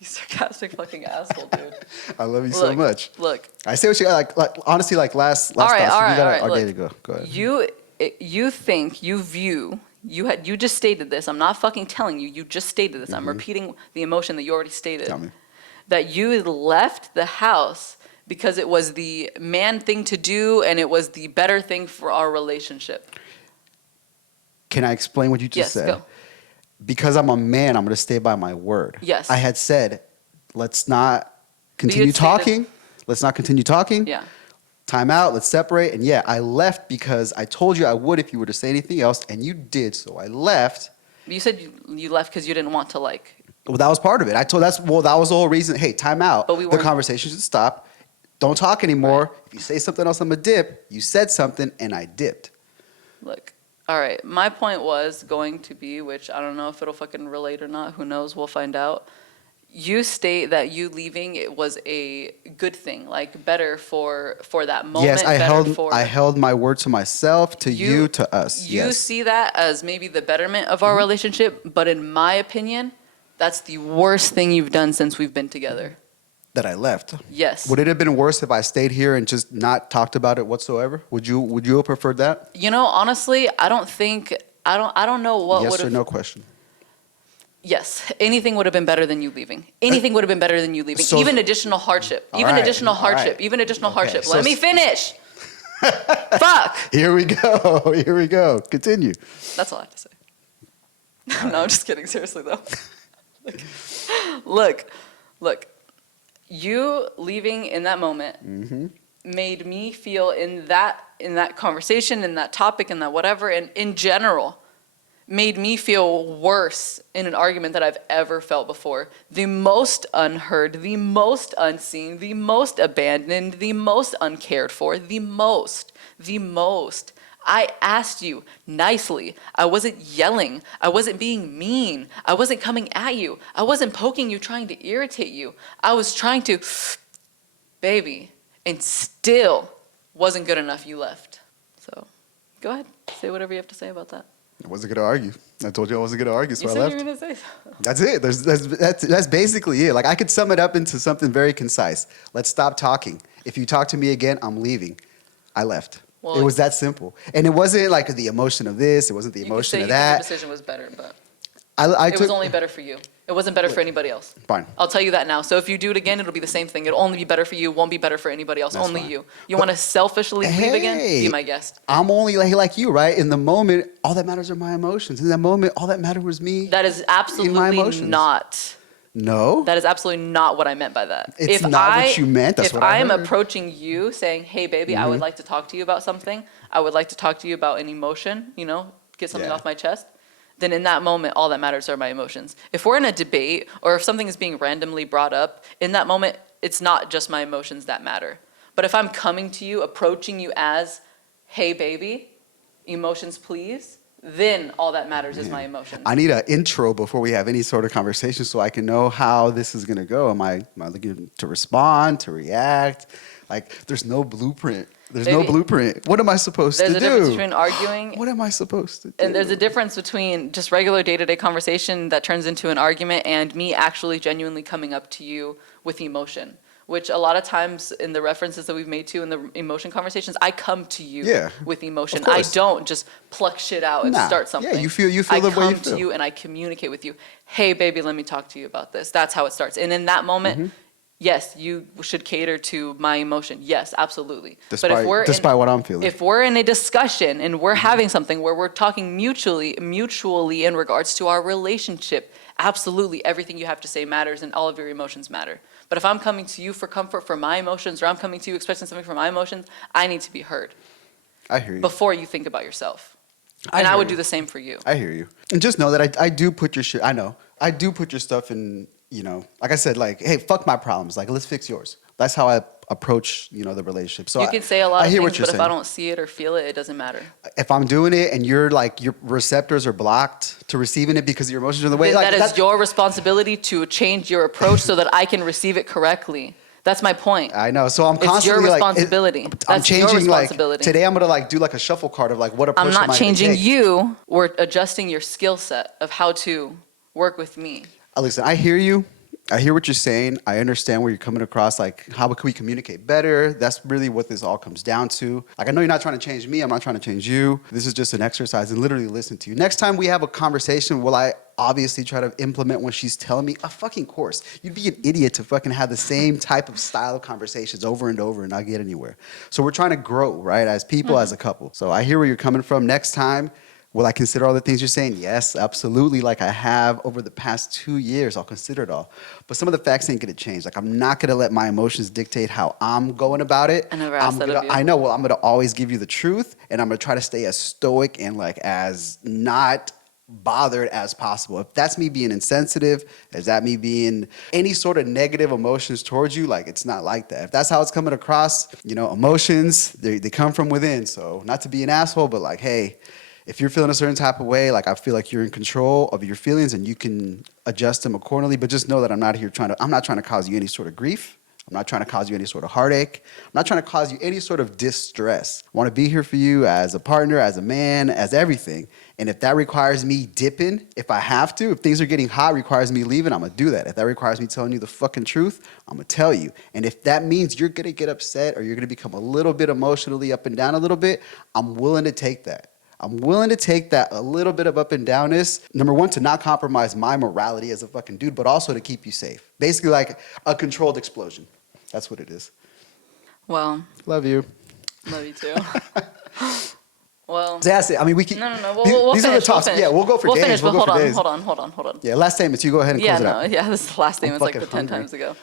You sarcastic fucking asshole, dude. I love you so much. Look. I say what you like. Honestly, like last. All right. Okay, go ahead. You think you view. You just stated this. I'm not fucking telling you. You just stated this. I'm repeating the emotion that you already stated. Tell me. That you left the house because it was the man thing to do and it was the better thing for our relationship. Can I explain what you just said? Yes, go. Because I'm a man, I'm going to stay by my word. Yes. I had said, let's not continue talking. Let's not continue talking. Yeah. Time out. Let's separate. And yeah, I left because I told you I would if you were to say anything else, and you did. So I left. You said you left because you didn't want to like. Well, that was part of it. That was the whole reason. Hey, time out. But the conversation should stop. Don't talk anymore. Right. If you say something else, I'm a dip. You said something, and I dipped. Look, all right. My point was going to be, which I don't know if it'll fucking relate or not. Who knows? We'll find out. You state that you leaving it was a good thing, like better for that moment. Yes, I held my word to myself, to you, to us. You see that as maybe the betterment of our relationship, but in my opinion, that's the worst thing you've done since we've been together. That I left. Yes. Would it have been worse if I stayed here and just not talked about it whatsoever? Would you have preferred that? Honestly, I don't know what would have. Yes or no question. Yes, anything would have been better than you leaving. Anything would have been better than you leaving. So, even additional hardship. Even additional hardship. Okay, Let me finish. Fuck. Here we go. Continue. That's all I have to say. No, I'm just kidding. Seriously, though. Look. You leaving in that moment made me feel in that conversation, in that topic, in that whatever, and in general, made me feel worse in an argument that I've ever felt before. The most unheard, the most unseen, the most abandoned, the most uncared for, the most. I asked you nicely. I wasn't yelling. I wasn't being mean. I wasn't coming at you. I wasn't poking you, trying to irritate you. I was trying to, baby, and still wasn't good enough. You left. So go ahead. Say whatever you have to say about that. I wasn't going to argue. I told you I wasn't going to argue, so I left. You said you were going to say so. That's it. That's basically it. Like, I could sum it up into something very concise. Let's stop talking. If you talk to me again, I'm leaving. I left. Well, it was that simple. And it wasn't like the emotion of this. It wasn't the emotion of that. Your decision was better, but it was only better for you. It wasn't better for anybody else. Fine. I'll tell you that now. So if you do it again, it'll be the same thing. It'll only be better for you. It won't be better for anybody else. That's only fine. You want to selfishly leave again? Be my guest. I'm only like you, right? In the moment, all that matters are my emotions. In that moment, all that mattered was me. That is absolutely not. No? That is absolutely not what I meant by that. It's not what you meant. That's what I heard. If I'm approaching you saying, hey, baby, I would like to talk to you about something. I would like to talk to you about an emotion, get something off my chest. Then in that moment, all that matters are my emotions. If we're in a debate or if something is being randomly brought up, in that moment, it's not just my emotions that matter. But if I'm coming to you, approaching you as, hey, baby, emotions, please, then all that matters is my emotions. I need an intro before we have any sort of conversation so I can know how this is going to go. Am I looking to respond, to react? Like, there's no blueprint. There's no blueprint. What am I supposed to do? There's a difference between arguing. What am I supposed to do? And there's a difference between just regular day-to-day conversation that turns into an argument and me actually genuinely coming up to you with emotion, which a lot of times in the references that we've made to in the emotion conversations, I come to you with emotion. I don't just pluck shit out and start something. Yeah, you feel the way you feel. I come to you and I communicate with you. Hey, baby, let me talk to you about this. That's how it starts. And in that moment, yes, you should cater to my emotion. Yes, absolutely. Despite what I'm feeling. If we're in a discussion and we're having something where we're talking mutually in regards to our relationship, absolutely everything you have to say matters and all of your emotions matter. But if I'm coming to you for comfort for my emotions or I'm coming to you expecting something from my emotions, I need to be heard. I hear you. Before you think about yourself. And I would do the same for you. I hear you. And just know that I do put your shit, I know. I do put your stuff in, like I said, like, hey, fuck my problems. Like, let's fix yours. That's how I approach, the relationship. So you can say a lot of things, but if I don't see it or feel it, it doesn't matter. If I'm doing it and you're like, your receptors are blocked to receiving it because your emotions are in the way. Then that is your responsibility to change your approach so that I can receive it correctly. That's my point. I know. So I'm constantly it's your responsibility. I'm changing, your responsibility. Today I'm going to do like a shuffle card of like what approach I'm am I not changing take. you. We're adjusting your skill set of how to work with me. Listen, I hear you. I hear what you're saying. I understand where you're coming across. Like, how can we communicate better? That's really what this all comes down to. Like, I know you're not trying to change me. I'm not trying to change you. This is just an exercise and literally listen to you. Next time we have a conversation, will I obviously try to implement what she's telling me? Of fucking course. You'd be an idiot to fucking have the same type of style of conversations over and over and not get anywhere. So we're trying to grow, right? As people, as a couple. So I hear where you're coming from. Next time, will I consider all the things you're saying? Yes, absolutely. Like I have over the past 2 years, I'll consider it all. But some of the facts ain't gonna change. Like I'm not gonna let my emotions dictate how I'm going about it. I never asked that of you. I know. Well, I'm gonna always give you the truth, and I'm gonna try to stay as stoic and like as not bothered as possible. If that's me being insensitive, is that me being any sort of negative emotions towards you? Like it's not like that. If that's how it's coming across, emotions, they come from within. So not to be an asshole, but like, hey, if you're feeling a certain type of way, like I feel like you're in control of your feelings and you can adjust them accordingly. But just know that I'm not trying to cause you any sort of grief. I'm not trying to cause you any sort of heartache. I'm not trying to cause you any sort of distress. I want to be here for you as a partner, as a man, as everything. And if that requires me dipping, if I have to, if things are getting hot, requires me leaving, I'm going to do that. If that requires me telling you the fucking truth, I'm going to tell you. And if that means you're going to get upset or you're going to become a little bit emotionally up and down a little bit, I'm willing to take that. I'm willing to take that a little bit of up and downness. Number one, to not compromise my morality as a fucking dude, but also to keep you safe. Basically like a controlled explosion. That's what it is. Well. Love you. Love you too. Well. So that's it. I mean, we can. No. We'll these finish, are the talks. Yeah, we'll go for days. We'll finish, but hold on. Yeah, last statements. You go ahead and close it out. Yeah, this is the last statement. It's like the 10 hungry. times ago.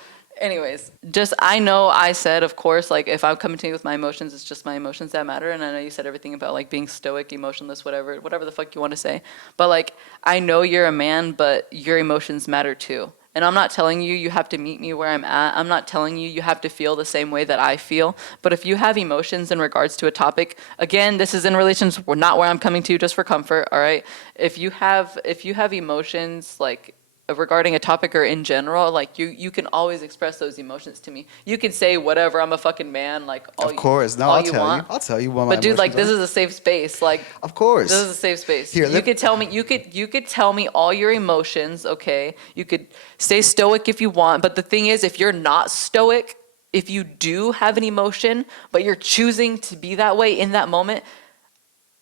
Anyways, just I know I said, of course, like if I'm coming to you with my emotions, it's just my emotions that matter. And I know you said everything about like being stoic, emotionless, whatever the fuck you want to say. But like I know you're a man, but your emotions matter too. And I'm not telling you you have to meet me where I'm at. I'm not telling you you have to feel the same way that I feel. But if you have emotions in regards to a topic, again, this is in relations, not where I'm coming to just for comfort, all right? If you have emotions like regarding a topic or in general, like you can always express those emotions to me. You can say whatever, I'm a fucking man, like all of course. No, I'll tell you. I'll tell you what my But dude, like this are. is a safe space. Like of course. This is a safe space. Here, you could tell me you could tell me all your emotions, okay? You could stay stoic if you want, but the thing is if you're not stoic, if you do have an emotion, but you're choosing to be that way in that moment,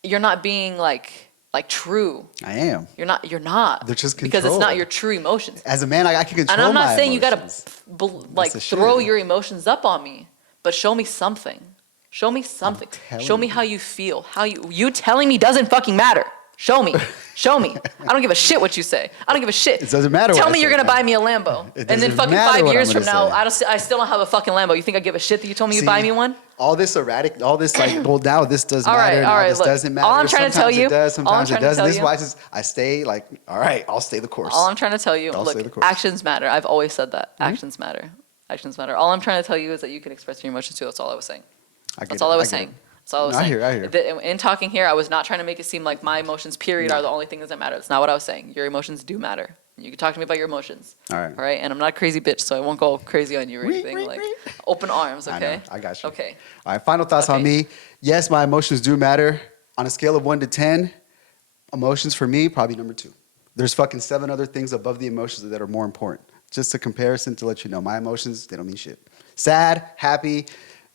you're not being like true. I am. You're not. They're just because it's not your true emotions. As a man, I can control. And I'm not my saying emotions. you gotta like throw your emotions up on me, but show me something. Show me something. Show me how you feel. How you telling me doesn't fucking matter. Show me. Show me. I don't give a shit what you say. I don't give a shit. It doesn't matter. Tell me you're gonna buy me a Lambo, and then fucking 5 years from now, I still don't have a fucking Lambo. You think I give a shit that you told me you'd buy me one? All this like, well, now this doesn't matter. All right, this look, doesn't matter. all I'm trying to tell you, it does, sometimes it doesn't. This is why why I stay like, all right, I'll stay the course. All I'm trying to tell you, I'll stay the look, course. actions matter. I've always said that. Actions matter. Actions matter. All I'm trying to tell you is that you can express your emotions too. That's all I was saying. That's all I was saying. That's all I was saying. I hear. In talking here, I was not trying to make it seem like my emotions, period, are the only things that matter. That's not what I was saying. Your emotions do matter. You can talk to me about your emotions. All right. All right? And I'm not a crazy bitch, so I won't go crazy on you or anything. Like, open arms, okay? I got you. Okay. All right, final thoughts on me. Yes, my emotions do matter. On a scale of 1 to 10, emotions for me, probably number 2. There's fucking 7 other things above the emotions that are more important. Just a comparison to let you know. My emotions, they don't mean shit. Sad, happy,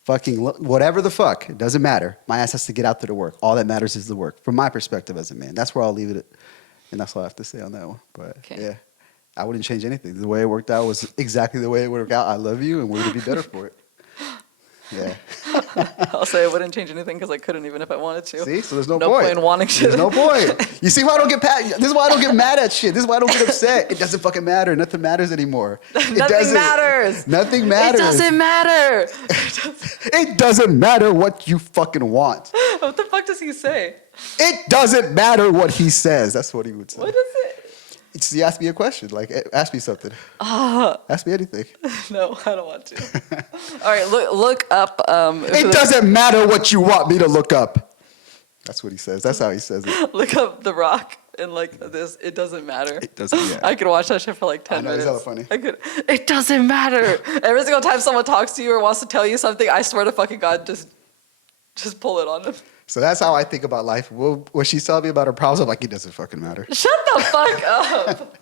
fucking whatever the fuck, it doesn't matter. My ass has to get out there to work. All that matters is the work, from my perspective as a man. That's where I'll leave it, and that's all I have to say on that one. But yeah, I wouldn't change anything. The way it worked out was exactly the way it worked out. I love you, and we're gonna be better for it. Yeah. I'll say I wouldn't change anything because I couldn't even if I wanted to. See, so there's no point. No point in wanting shit. There's no point. You see why I don't get this is why I don't get mad at shit. This is why I don't get upset. It doesn't fucking matter. Nothing matters anymore. Nothing matters. Nothing matters. It doesn't matter. It doesn't matter what you fucking want. What the fuck does he say? It doesn't matter what he says. That's what he would say. What is it? He asked me a question. Like, ask me something. Ask me anything. No, I don't want to. All right, look up. It doesn't matter what you want me to look up. That's what he says. That's how he says it. Look up The Rock and like this. It doesn't matter. It doesn't. Yeah. I could watch that shit for like 10 minutes. It's hella funny. It doesn't matter. Every single time someone talks to you or wants to tell you something, I swear to fucking God, just pull it on him. So that's how I think about life. When she's telling me about her problems, I'm like, it doesn't fucking matter. Shut the fuck up.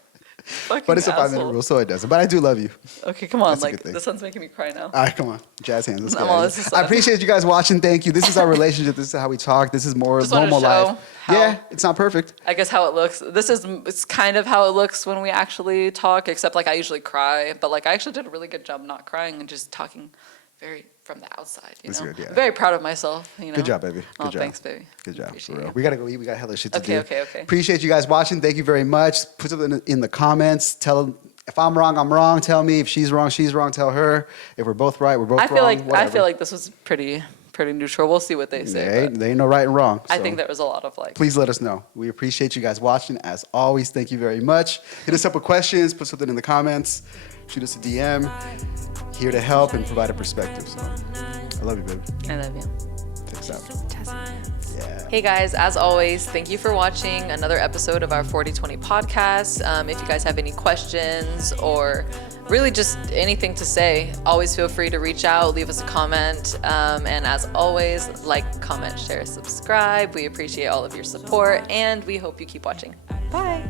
But it's a 5-minute rule, so it doesn't. But I do love you. Okay, come on. Like, this one's making me cry now. All right, come on. Jazz hands. Let's go. I appreciate you guys watching. Thank you. This is our relationship. This is how we talk. This is more normal life. Yeah, it's not perfect. I guess how it looks. It's kind of how it looks when we actually talk, except like I usually cry. But like I actually did a really good job not crying and just talking very from the outside, you know? Good, yeah. I'm very proud of myself, you know? Good job, baby. Good job. Thanks, baby. Good job, for real. We gotta go eat. We got hella shit to do. Okay. Appreciate you guys watching. Thank you very much. Put something in the comments. Tell them if I'm wrong, I'm wrong. Tell me if she's wrong, tell her. If we're both right, we're both wrong. I feel like this was pretty neutral. We'll see what they say. They ain't no right and wrong. I think there was a lot of like. Please let us know. We appreciate you guys watching. As always, thank you very much. Hit us up with questions. Put something in the comments. Shoot us a DM. Here to help and provide a perspective. So, I love you, baby. I love you. Take us out. Yeah. Hey guys, as always, thank you for watching another episode of our 40Twenty podcast. If you guys have any questions or really just anything to say, always feel free to reach out, leave us a comment. And as always, like, comment, share, subscribe. We appreciate all of your support and we hope you keep watching. Bye.